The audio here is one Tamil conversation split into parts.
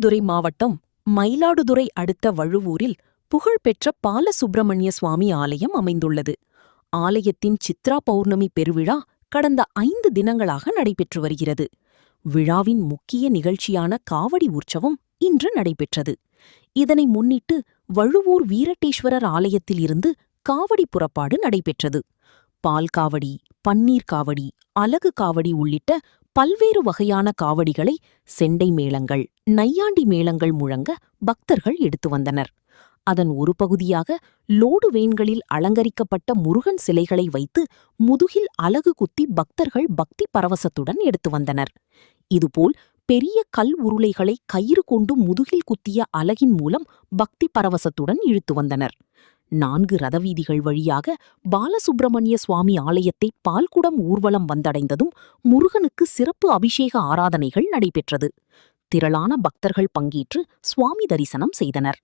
மயிலாடுதுறை மாவட்டம் மயிலாடுதுறை அடுத்த வழுவூரில் புகழ்பெற்ற பாலசுப்பிரமணிய சுவாமி ஆலயம் அமைந்துள்ளது. ஆலயத்தின் சித்ரா பௌர்ணமி பெருவிழா கடந்த 5 தினங்களாக நடைபெற்று வருகிறது. விழாவின் முக்கிய நிகழ்ச்சியான காவடி உற்சவம் இன்று நடைபெற்றது. இதனை முன்னிட்டு வழுவூர் வீரட்டேஸ்வரர் ஆலயத்தில் இருந்து காவடி புறப்பாடு நடைபெற்றது. பால் காவடி, பன்னீர் காவடி, அலகு காவடி உள்ளிட்ட பல்வேறு வகையான காவடிகளை செண்டை மேளங்கள், நையாண்டி மேளங்கள் முழங்க பக்தர்கள் எடுத்து வந்தனர். அதன் ஒரு பகுதியாக லோடு வேன்களில் அலங்கரிக்கப்பட்ட முருகன் சிலைகளை வைத்து முதுகில் அலகு குத்தி பக்தர்கள் பக்தி பரவசத்துடன் எடுத்து வந்தனர். இதுபோல் பெரிய கல் உருளைகளை கயிறு கொண்டு முதுகில் குத்திய அலகின் மூலம் பக்தி பரவசத்துடன் இழுத்து வந்தனர். 4 ரதவீதிகள் வழியாக பாலசுப்பிரமணிய சுவாமி ஆலயத்தை பால்குடம் ஊர்வலம் வந்தடைந்ததும் முருகனுக்கு சிறப்பு அபிஷேக ஆராதனைகள் நடைபெற்றது. திரளான பக்தர்கள் பங்கேற்று சுவாமி தரிசனம் செய்தனர்.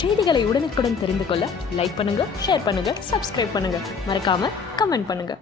செய்திகளை உடனுக்குடன் தெரிந்து கொள்ள லைக் பண்ணுங்க, ஷேர் பண்ணுங்க, சப்ஸ்கிரைப் பண்ணுங்க, மறக்காம கமெண்ட் பண்ணுங்க.